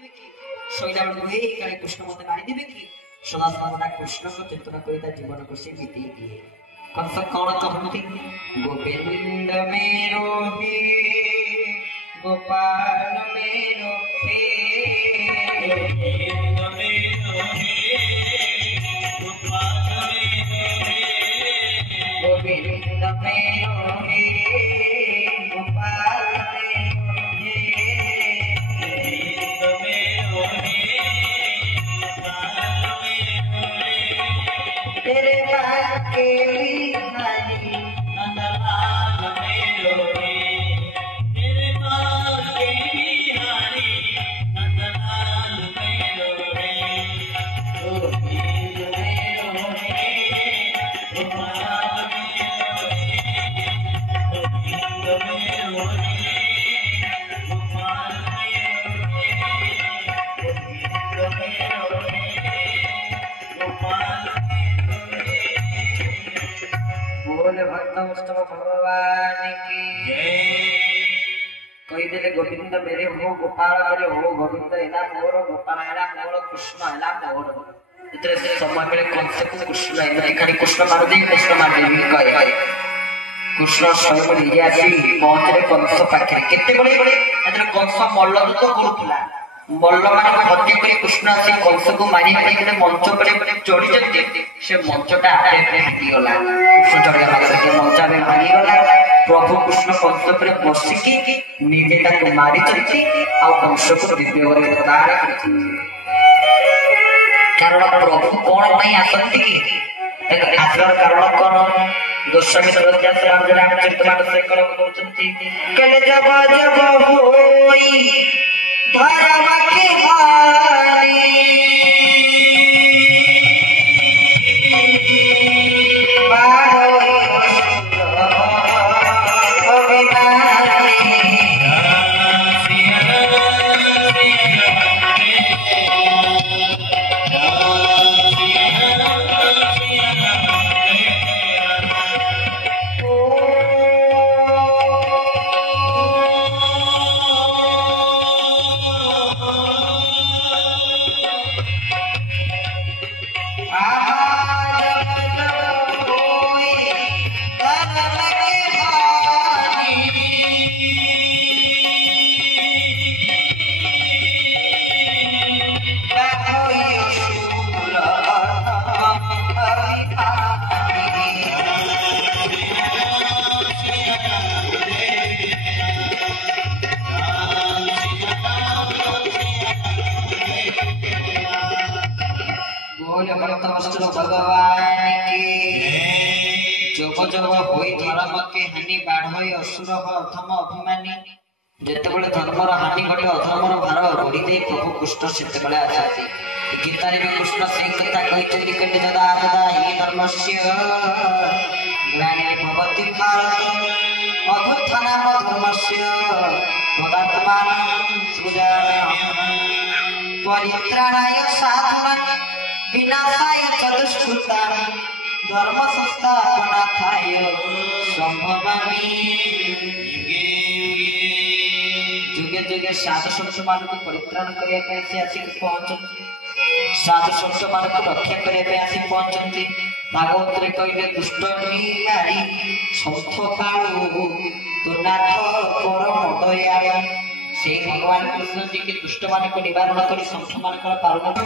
मारिदेवे कि शोला बेलू हे काले कृष्ण मत मारिदेवे कि सदा सर्वदा कृष्ण को चिंतन कर जीवन को से बीते दिए कंस कौन कहती गोविंद मेरो हे गोपाल मेरो हे गोविंद मेरो हे गोपाल मेरो हे गोविंद मेरो हे गोपाल मेरो हे गोविंद मेरो हे गोपाल मेरो हे तेरे भाग्य बिहारी नंदलाल मेरो हे तेरे भाग्य बिहारी नंदलाल मेरो हे गोविंद मेरो हे गोपाल मेरो हे गोविंद मेरो हे गोपाल मेरो हे गोविंद मेरो हे गोपाल बोले भक्त उत्तम भगवान की कही देले गोविंद मेरे हो गोपाल मेरे हो गोविंद एला मोर गोपाल एला मोर कृष्ण एला मोर इतने से समय मेरे कंस को कृष्ण एमती खाली कृष्ण मार दे कहे कृष्ण स्वयं निजे आसी पहुंचले कंस पाखे केते बड़े बड़े एतरे कंस मल्लयुद्ध करूला मल्ल माने हत्या करे कृष्ण आसी कंस को मारी के मंच पर चढ़ी जते से मंचटा आपे आपे हाथी गला कृष्ण चढ़िया मात्र के मंचा में भागी गला प्रभु कृष्ण कंस पर बसिकी निजे ताको मारी चलती आ कंस को दिव्य वर प्रदान करती कारण प्रभु कोन पई आसंती की आसर कारण कोन गोस्वामी तुलसीदास रामचरित मानस से कलम करचंती कले जब जब होई धर्म की हानि भगवान की जब जब होई धर्म के हानि बाढ़ असुर अधम अभिमानी जितेबाला धर्मर हानि घटे अधर्मर भार रोड़ी दे प्रभु कृष्ण सेतेबाला आसती गीतारे भी कृष्ण से कथा कहते कहते जदा जदा हि धर्मस्य ग्लानिर्भवति भारत अधुत्थानाम धर्मस्य तदात्मानं सृजाम्यहम् परित्राणाय साधूनां विनाशाय च दुष्कृतां धर्म संस्थापनार्थाय संभवामि जुगे जुगे साधु संत मान को परित्राण करने पे से आसी पहुंचती साधु संत मान को रक्षा करने पे आसी पहुंचती भागवत रे कहले दुष्ट नारी संत काळू तो नाथ परम दयाळु से भगवान कृष्ण जी के दुष्ट मान को निवारण करी संत मान को पारण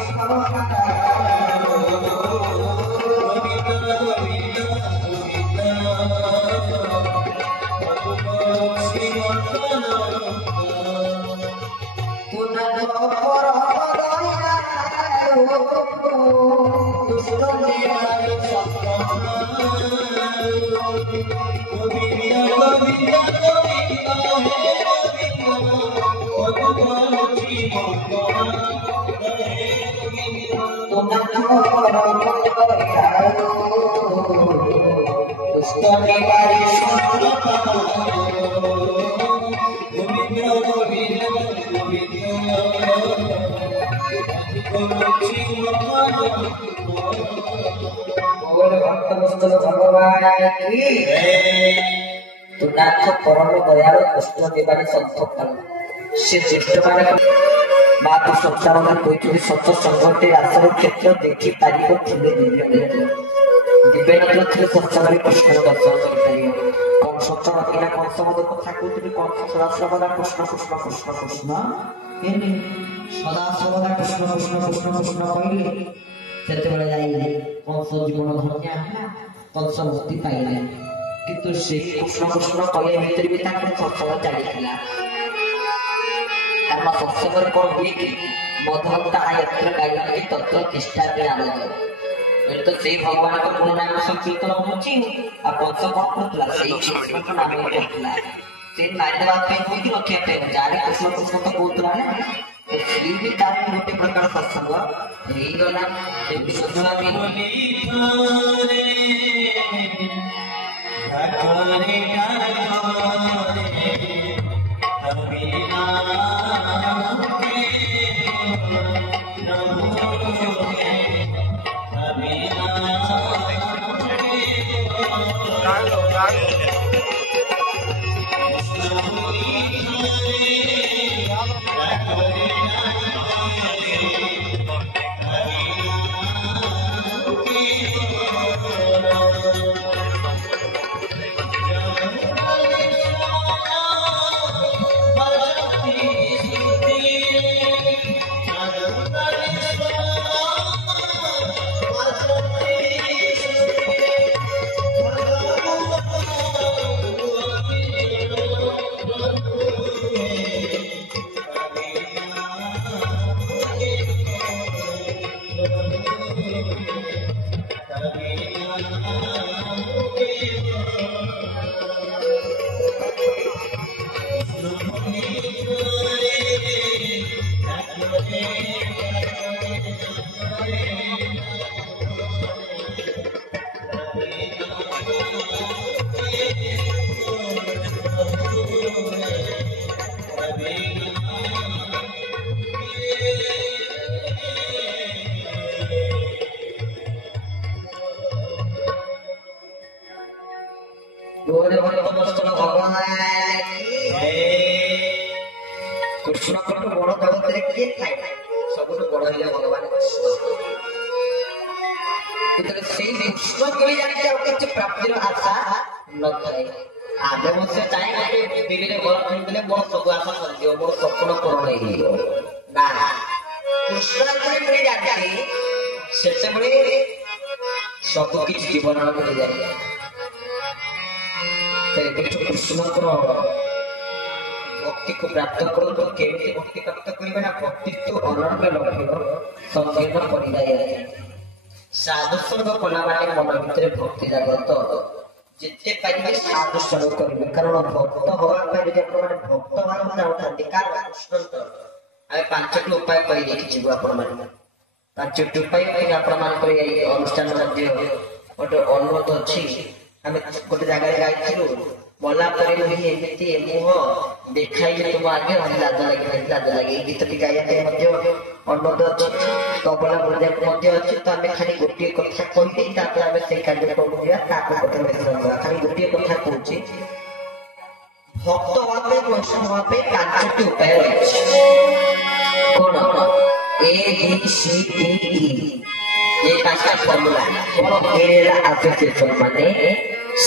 परम दयालु कृष्ण देवानी संत से दुष्ट मान बात ବାପା ସତ୍ୟବାନ କହିଛନ୍ତି ସତ୍ସଙ୍ଗଟେ ଆଶ୍ରୟ କ୍ଷେତ୍ର ଦେଖିପାରିବ ଥିଲେ ଦିବ୍ୟନେତ୍ର ଥିଲେ ସତ୍ସଙ୍ଗରେ କୃଷ୍ଣ ଦର୍ଶନ କରିପାରିବ। କଂସ କିନା କଂସ ମଧ୍ୟ କଥା କହୁଥିଲି କଂସ ସଦାସର୍ବଦା କୃଷ୍ଣ କୃଷ୍ଣ କୃଷ୍ଣ କୃଷ୍ଣ ସଦାସର୍ବଦା କୃଷ୍ଣ କୃଷ୍ଣ କୃଷ୍ଣ କୃଷ୍ଣ କହିଲେ ସେତେବେଳେ ଯାଇଲେ କଂସ ଜୀବନ ଧନ୍ୟ ହେଲା, କଂସ ମୁକ୍ତି ପାଇଲେ। କିନ୍ତୁ ସେଇ କୃଷ୍ଣ କୃଷ୍ଣ କହିବା ଭିତରେ ବି ତାଙ୍କର ସତ୍ସଙ୍ଗ ଚାଲିଥିଲା। କାରଣ ସତ୍ସଙ୍ଗରେ କଣ ହୁଏ କି ମଧୁମତା ଆୟତ୍ର ଗାୟତ୍ରୀ ତତ୍ତ୍ୱ ଖ୍ରୀଷ୍ଟାନରେ ଆନନ୍ଦ। ଏଠି ତ ସେଇ ଭଗବାନଙ୍କ ଗୁଣ ନାମ ସଂକୀର୍ତ୍ତନ ହଉଛି ଆଉ କଂସ କଣ କରୁଥିଲା ସେଇ କୃଷ୍ଣଙ୍କ ନାମ କରୁଥିଲା। ସେ ମାରିଦେବା ପାଇଁ ହୋଇକି ରଖିବା ପାଇଁ ଯାରେ କୃଷ୍ଣ କୃଷ୍ଣ ତ କହୁଥିଲା ନା ସିଏ ବି ତାର ଗୋଟେ ପ୍ରକାର ସତ୍ସଙ୍ଗ ହେଇଗଲା। କୃଷ୍ଣଙ୍କଠୁ ବଡ ଜଗତରେ କିଏ ଥାଏ? ସବୁଠୁ ବଡ ହେଲେ ଭଗବାନ କୃଷ୍ଣ। ଯେତେବେଳେ ସେଇ କୃଷ୍ଣକୁ ବି ଜାଣିକି ଆଉ କିଛି ପ୍ରାପ୍ତିର ଆଶା ନଥାଏ। ଆମେ ମଧ୍ୟ ଚାହିଁଲେ ଦିଲ୍ଲୀରେ ଘର କିଣିଦେଲେ ମୋର ସବୁ ଆଶା ସରିଯିବ, ମୋର ସ୍ୱପ୍ନ ପୂରଣ ହେଇଯିବ। ନା, କୃଷ୍ଣଙ୍କୁ ବି ଜାଣିଛି ସେତେବେଳେ ସବୁ କିଛି ଜୀବନ ମିଳିଯାଏ। କୃଷ୍ଣଙ୍କର ଭକ୍ତିକୁ ପ୍ରାପ୍ତ କରନ୍ତୁ। କେମିତି ଭକ୍ତି ପ୍ରାପ୍ତ କରିବେ ନା ଭକ୍ତିତ୍ୱ ଅନନ୍ୟ ଲକ୍ଷ୍ୟ ସଂକୀର୍ଣ୍ଣ କରିଯାଏ। ସାଧୁ ସଙ୍ଗ କଲା ମାନେ ମନ ଭିତରେ ଭକ୍ତି ଜାଗ୍ରତ ଯେତେ ପାରିବେ ସାଧୁ ସଙ୍ଗ କରିବେ। କାରଣ ଭକ୍ତ ହବା ପାଇଁ ଯଦି ଆପଣମାନେ ଭକ୍ତ ଭାବ ଚାହୁଁଥାନ୍ତି କାରଣ କୃଷ୍ଣଙ୍କ ଆମେ 5ଟି ଉପାୟ କରି ଦେଖିଯିବୁ। ଆପଣମାନେ 5ଟି ଉପାୟ ଆପଣମାନଙ୍କର ଏଇ ଅନୁଷ୍ଠାନ ମଧ୍ୟ ଗୋଟେ ଅନୁରୋଧ ଅଛି। ଆମେ ଗୋଟେ ଜାଗାରେ ଗାଇଥିଲୁ ମଲା ପରେ ଏମିତି ମୁହଁ ଦେଖାଇଲେ ତୁମ ଆଗେ ଲାଜ ଲାଗେ। ଏଇ ଗୀତଟି ଗାଇବା ପାଇଁ ମଧ୍ୟ ଅନୁରୋଧ ଅଛି। ତବଲା ବଜାଇବାକୁ ମଧ୍ୟ ଅଛି। ତ ଆମେ ଖାଲି ଗୋଟିଏ କଥା କହିଦେଇ ତାପରେ ଆମେ ସେଇ କାର୍ଯ୍ୟକ୍ରମ ଯିବା। ତାପରେ କଥା ଖାଲି ଗୋଟିଏ କଥା କହୁଛି, ଭକ୍ତ ହବା ପାଇଁ ବୈଷ୍ଣବ ହବା ପାଇଁ 5ଟି ଉପାୟ ରହିଛି। କଣ? ABCDE এই 5টা ফর্মুলা। এরা আসোসিয়েশন মানে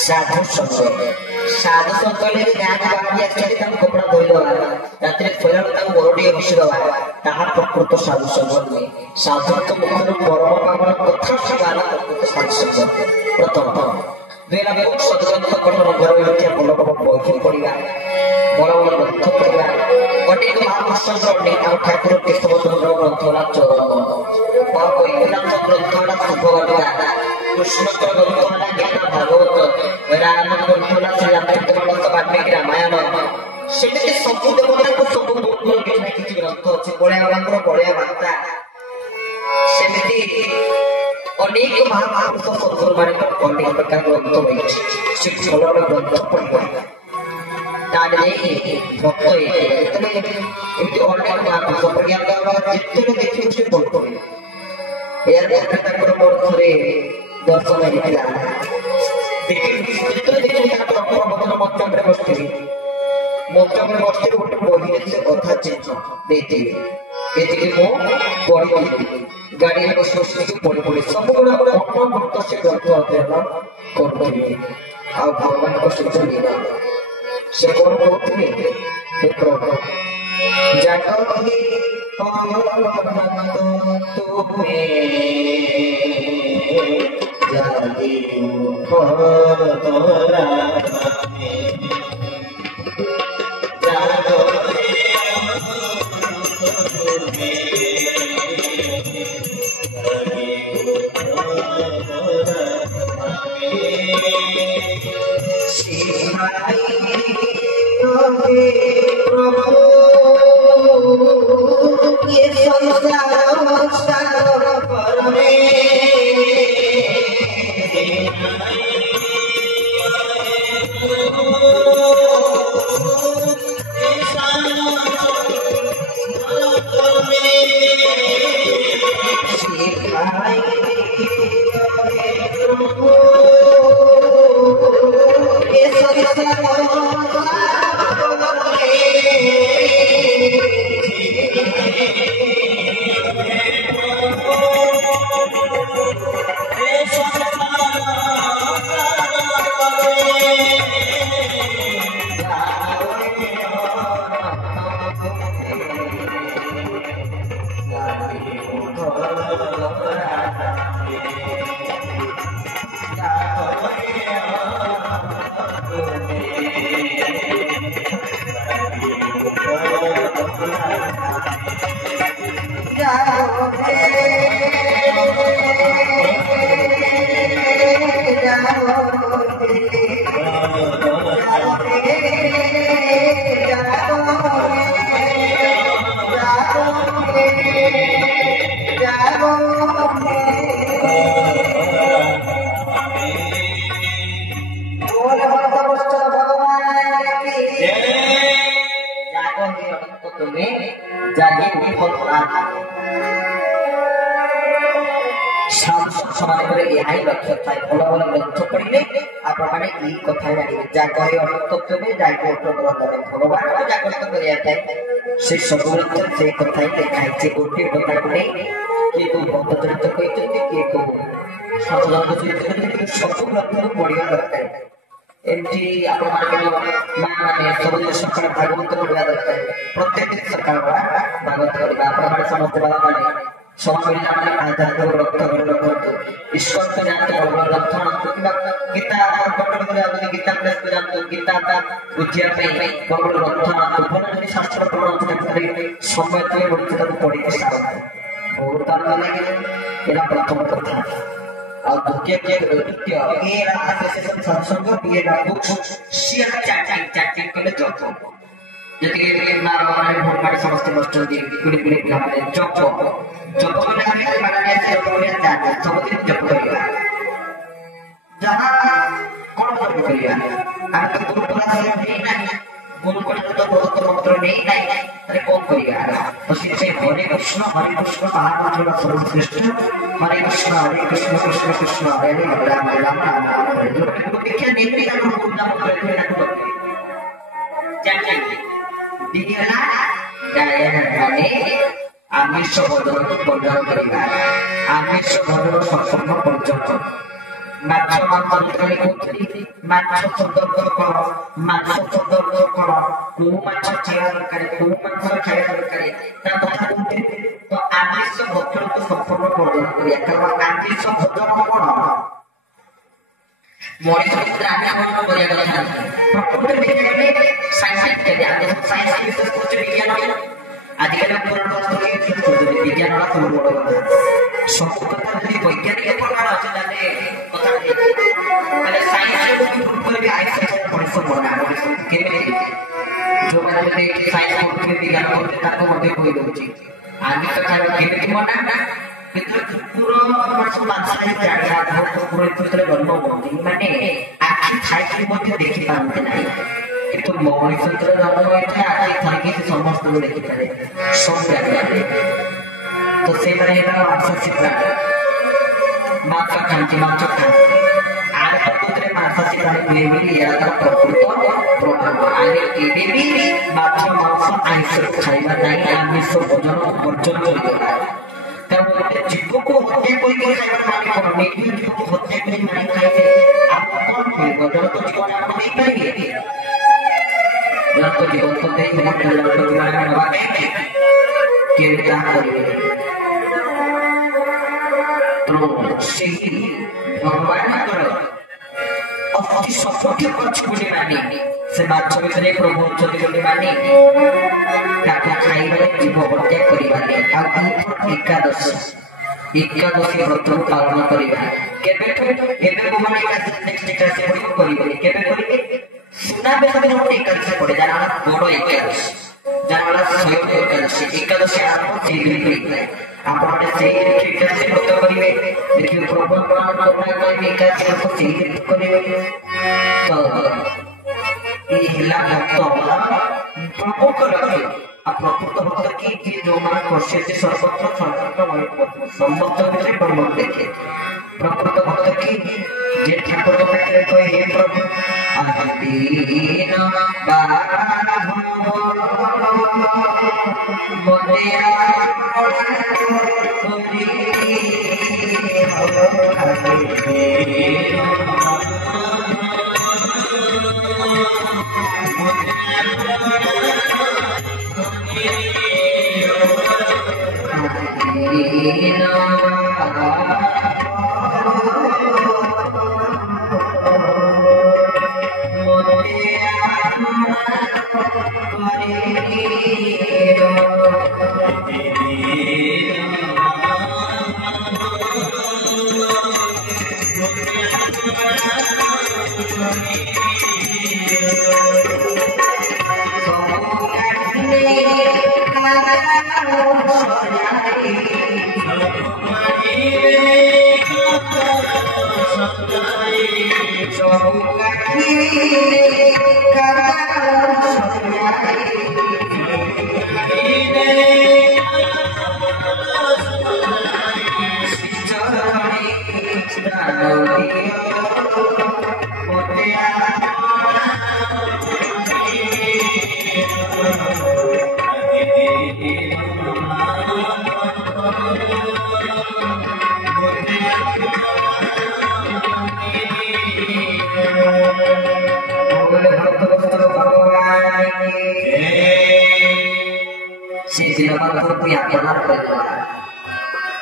ସାଧୁ ସଙ୍ଗ। ସାଧୁ ସଙ୍ଗ ହେଲେ ଗାଁକୁ ବାହାରି ଆସିଲେ ତାଙ୍କୁ କପଡା ଧୋଇଦବା, ରାତିରେ ଶୋଇଲା ବେଳେ ତାଙ୍କୁ ଓରଡିଏ ବସିଦବା, ତାହା ପ୍ରକୃତ ସାଧୁ ସଙ୍ଗ ନୁହେଁ। ସାଧୁଙ୍କ ମୁଖରୁ ପରମ ପାବନ କଥା ଶୁଣିବା ପ୍ରକୃତ ସାଧୁ ସଙ୍ଗ। ପ୍ରଥମ ସଦସ୍ୟ କଠୋର ଘର ରହିଥିବା ଭଲ ଭଲ ବହି ପଢିବା, ବଡ ବଡ ଗ୍ରନ୍ଥ ପଢିବା। ଅନେକ ମହାପୁରୁଷଙ୍କର ଅନେକ ଠାକୁର କେଶବଚନ୍ଦ୍ର ଗ୍ରନ୍ଥ ହେଲା ଚରମ, ବୈକୁଣ୍ଠ ଗ୍ରନ୍ଥ ହେଲା ଶୁଭଗା, କୃଷ୍ଣଙ୍କର ଗ୍ରନ୍ଥ ହେଲା ଜ୍ଞାନ ଭାଗବତ, ରାମ ଗ୍ରନ୍ଥ ହେଲା ଶ୍ରୀରାମଚନ୍ଦ୍ର ବାଲ୍ମୀକି ରାମାୟଣ। ସେମିତି ସବୁ ଦେବତାଙ୍କୁ ସବୁ କିଛି ନା କିଛି ଗ୍ରନ୍ଥ ଅଛି। ବଳିଆ ବାବାଙ୍କର ବଳିଆ ବାର୍ତ୍ତା। ସେମିତି ଅନେକ ମହାପୁରୁଷ ସତ୍ସଙ୍ଗମାନେ ଅନେକ ପ୍ରକାର ଗ୍ରନ୍ଥ ରହିଛି। ସେ ଭଲ ଭଲ ଗ୍ରନ୍ଥ ପଢିବା। ତାହେଲେ ଭକ୍ତ ଯେତେବେଳେ ଏମିତି ଅନେକ ମହାପୁରୁଷ ପଢିବା ଯେତେବେଳେ ଦେଖିବ ସେ ପଢୁଥିବେ। ଏହା ତାଙ୍କର ମୋର ଥରେ ଦର୍ଶନ ହେଇଥିଲା। ଯେତେବେଳେ ଦେଖିବି ତାଙ୍କର ପ୍ରବଚନ ମଞ୍ଚ ଉପରେ ବସିଥିବି, ମଞ୍ଚ ଉପରେ ବସିଥିବି ଗୋଟେ ବହିରେ ସେ ଅଧା ଚିହ୍ନ ଦେଇଥିବି। ଏତିକି ମୁଁ ପଢିଥିଲି ଗାଡିରେ ବସି ବସି ପଢି ସବୁବେଳେ ଅନବରତ ସେ ଗ୍ରନ୍ଥ ଅଧ୍ୟୟନ କରୁଥିଲି ଆଉ ଭଗବାନଙ୍କ ସହିତ ଲୀଳା ସେ କଣ କହୁଥିଲେ ହେ ପ୍ରଭୁ ଜାଗରେ ତୁମେ ଜାଗି ତୋରା से सब से कथा देखाई गोटे कथा को किए को भक्त चरित कहते किए को सतजन चरित सब ग्रंथ पढ़ा दरकार एमती माने सब सकाल भागवत पढ़ा दरकार प्रत्येक दिन सकाल भागवत पढ़ा समस्त बाबा माने समय मिलला आध्यात्मिक ग्रंथ करते ईश्वर को जानते ग्रंथ गीता गीता प्रेस को जानते गीता बुझिया ग्रंथ भले शास्त्र समय तो पढ़ी सारा बहुत आनंद लगे यहाँ प्रथम कथा और द्वितीय सत्संग चैटिंग कले जप जति नारायण भगवान समस्त नष्ट पिढ़ी पिढ़ी पिलाने जप जप मैंने सब दिन जप करिया जहाँ कौन जप करिया आम तो गुरुकुल नहीं ना गुरुकुल तो बहुत मंत्र नहीं ना अरे कौन करिया तो से हरे कृष्ण महामंत्र सर्वश्रेष्ठ हरे कृष्ण कृष्ण कृष्ण हरे हरे राम राम राम हरे जो देखिए नेत्री का गुरु नाम करे क्या दिगला गायन माने आमिष भोजन वर्जन करिबा आमिष भोजन संपूर्ण वर्जन माछ मंत्र कोथि माछ संदर्भ करो माछ संदर्भ करो को माछ खाया दरकार को माछ खाया दरकार ता कथा कोथि तो आमिष भोजन तो संपूर्ण वर्जन करिया कारण आमिष भोजन कोन मଣିଷ ଭିତରେ ଆକ୍ରମଣ କରିବା କଥା ପ୍ରକୃତରେ ଦେଖିଲେ ସାଇନ୍ସ ସାଇନ୍ସ ବିଶେଷ କରୁଛି ବିଜ୍ଞାନ ଆଜିକାଲି ବିଜ୍ଞାନର ସବୁ ବଡ଼ କଥା ସବୁ କଥା ଯଦି ବୈଜ୍ଞାନିକ ପ୍ରମାଣ ଅଛି ତାହେଲେ କଥା ମାନେ ସାଇନ୍ସ କରିବି ଆଇନଷ୍ଟାଇନ ପରିଶ୍ରମ ବନା କେମିତି ଯୋଉମାନେ ସାଇନ୍ସ କରୁଥିବେ ବିଜ୍ଞାନ କରୁଥିବେ ତାଙ୍କୁ ମଧ୍ୟ କହିଦେଉଛି ଆଜି କଥା କେମିତି ମନା पूरा वर्ष मानसिक जागरा बहुत पूरे पुत्र जन्म होती माने आखि थाई मध्य देखि पाते नाही किंतु मनुष्य जन्म होइथे आखि थाई से समस्त को देखि पारे सब जागरा तो से माने एटा अवश्य चित्रा मात्र खांति आर ପ୍ରକୃତରେ ମାଛ ପାଣି ପିଏ ବୋଲି ଏହାର ପ୍ରକୃତ ପ୍ରମାଣ। ଆମେ କେବେ ବି ମାଛ ମାଂସ ଆଇଁଷ ଖାଇବା ନାହିଁ, ଆମିଷ ଭୋଜନ ବର୍ଜନ କରିବା। କାରଣ ଗୋଟେ ଜୀବକୁ ହତ୍ୟା କରିକି ଖାଇବା ମାନେ କଣ? ନିର୍ଜୀବ ଜୀବକୁ ହତ୍ୟା କରି ମାରି ଖାଇଲେ ଆପଣ କଣ ମିଳିବ? ଜଣକ ଜୀବନ ଆପଣ ଦେଇପାରିବେ? ଜଣକ ଜୀବନ ତ ଦେଇପାରିବେ, ଜଣକ ଜୀବନ ନେବା କେବେ ତାହା କରିବେ? ସେହି ଭଗବାନଙ୍କର ଅତି ସପକ୍ଷ ଅଛି ବୋଲି ମାନି ସେ ମାଛ ଭିତରେ ପ୍ରଭୁ ଅଛନ୍ତି ବୋଲି ମାନି ତାକୁ ଖାଇବାରେ ଜୀବ ହତ୍ୟା କରିବାନି। ଆଉ ଏକାଦଶୀ ବ୍ରତ ପାଳନ କରିବା କେବେଠୁ? ଏବେ ମାନେ କରିବନି। କେବେ କରିବେ? ସୁନାବେଶ ଦିନ ଗୋଟେ ଏକାଦଶୀ ପଡେ, ଯାହା ବଡ ଏକାଦଶୀ, ଯାହା ଏକାଦଶୀ। ଏକାଦଶୀ ଆରମ୍ଭ ସେଇଦିନ କରିଥାଏ। ଆପଣ ସେଇଦିନ ଏକାଦଶୀ ବ୍ରତ କରିବେ, ଦେଖିବେ ପ୍ରଭୁ କରିବେ ଏକାଦଶୀ ବ୍ରତ ସେଇଦିନ କରିବେ। ତ ଇଏ ହେଲା ଭକ୍ତ ପ୍ରଭୁଙ୍କ ଲକ୍ଷ୍ୟ। ଆଉ ପ୍ରକୃତ ଭକ୍ତ କି ଯୋଉମାନେ ପଶ୍ୟନ୍ତି ସର୍ବତ୍ର ସମସ୍ତ ଭିତରେ ପ୍ରଭୁ ଦେଖେ। ପ୍ରକୃତ ଭକ୍ତ କି ଯେ ଠାକୁରଙ୍କ ପାଖରେ କହେ ହେ ପ୍ରଭୁ ଆଦିନ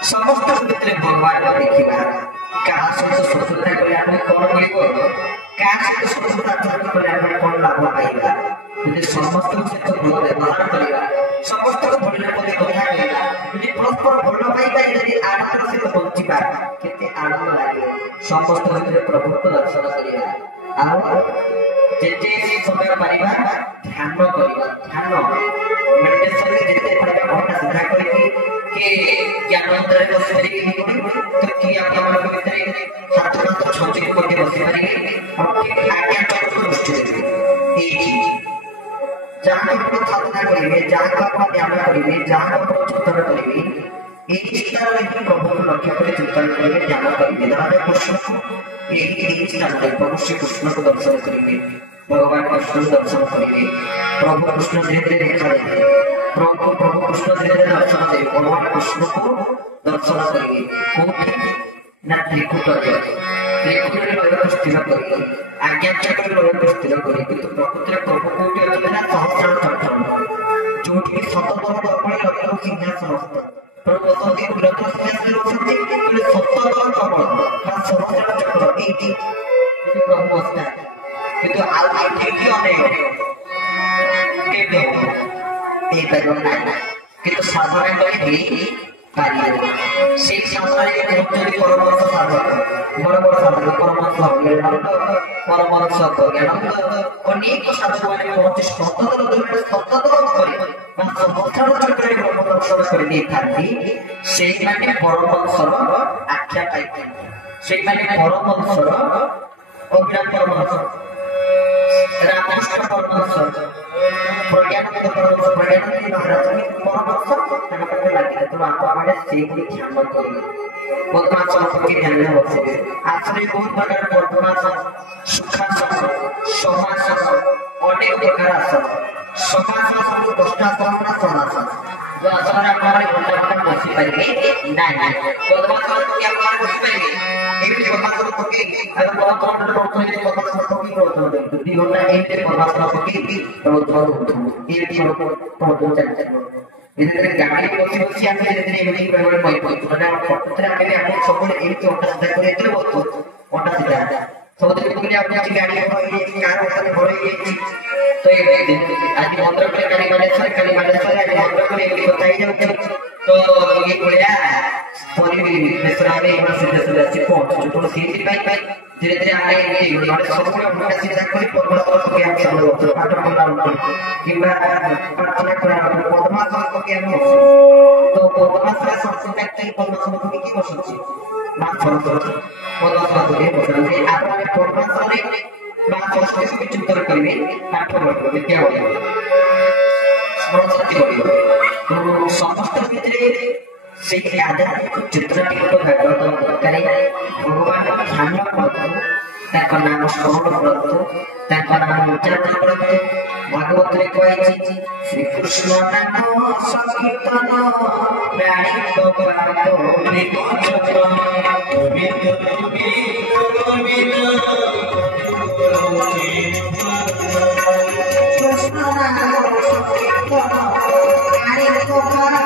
समस्त क्षेत्र भगवान को देखा क्या शत्रुता कले कौन मिल क्या शत्रुता कले कौन लाभ पाइबा समस्त क्षेत्र भल व्यवहार करवा समस्त को भल पदे कथा कहला परस्पर भल पाइबा आनंद सहित बंचिबा केते आनंद लागे समस्त क्षेत्र प्रभु को दर्शन करवा जेते समय पारिबा ध्यान करवा ध्यान मेडिटेशन जेते पारिबा मन सीधा करके के ज्ञान अंतरे बस पारिबे तो कि आपन मन भीतर हाथ हाथ छोटे कोटे बस पारिबे और आज्ञा को दृष्टि देबे ए जहां को साधना करिवे जहां को ध्यान करिवे जहां को चिंतन करिवे ए चिंतन में प्रभु को लक्ष्य कर चिंतन करिवे ध्यान करिवे दादा कृष्ण को यही चिंतन कर प्रभु श्री कृष्ण को दर्शन करिवे भगवान कृष्ण को दर्शन करिवे प्रभु कृष्ण धीरे धीरे देखा देते प्रभु कृष्ण धीरे धीरे दर्शन देवे भगवान कृष्ण को दर्शन करिवे कोठी ना त्रिकुट को स्थिर करिवे आज्ञा चक्र को स्थिर करिवे किंतु प्रकृति प्रभु कोठी अछि ना सहस्र चक्र जोठी सततम दर्पण लक्ष्य सिंहासन प्रभु सती लक्ष्य सिंहासन होती सततम कमल बा सहस्र चक्र एटी प्रभु बसता किंतु आउटे की अनेक केते ए परिवार नाही किंतु साधारण करी पारियो से संसार के मुक्ति परमर्श साधक बड़ बड़ साधक परमर्श परमर्श ज्ञानंद अनेक साधक माने पहुंच सतत करी बा संसार चक्र ब्रह्म दर्शन कर दी थाती से माने परमर्शर आख्या पाइते से माने परमर्शर अज्ञान परमर्श रामकृष्ण परमर्श प्रज्ञानंद महाराज परामर्श लगे तो आपको हमारे से ध्यान करेंगे पद्मासन के ध्यान में बसेंगे आश्रय बहुत प्रकार पद्मासन सुखासन समासन अनेक प्रकार आसन समासन सब 10टा आसन ना समासन जो आसन हमारे घंटा घंटा बसी पाएंगे नहीं पद्मासन को क्या बार बसी पाएंगे एक पद्मासन को के अगर बहुत बहुत पद्मासन को की होता है 2 घंटा एक पद्मासन को की होता है ये भी बहुत चलता है इधर गाड़ी बसी बसी हम धीरे धीरे एमती प्रमाण कोई माने पत्र आगे हम सब एमती ओटा सीधा करे एते बहुत ओटा सीधा सब दिन दुनिया अपनी गाड़ी हो ये कार होता हो ये तो ये आज मंत्र के गाड़ी वाले सरकारी वाले सारे आज मंत्र को एमती बताई जाते तो ये बोलिया पूरी बेसरा में एक सीधा सीधा से पहुंच जो सीधी पाई धीरे धीरे आगे ये हमारे सब को उल्टा सीधा करे पद्मासन को हम सब लोग पाठ बोला किंबा प्रार्थना करा पद्मासन को के हम तो पद्मासन संस्कृत एक पद्मासन को की बसुची ना संस्कृत पद्मासन को के बसुची आपने पद्मासन रे बा संस्कृत के चिंतन करिवे पाठ पढ़ो क्या हो स्मरण शक्ति हो तो समस्त भितरे से आध्यात्मिक चित्रटी को भागवत करे भगवान ध्यान करतो ताको नाम स्मरण करतो ताको नाम उच्चारण करतो भागवत रे कहै श्री कृष्ण नाम संकीर्तन प्राणी भगवान कृष्ण नाम संकीर्तन प्राणी भगवान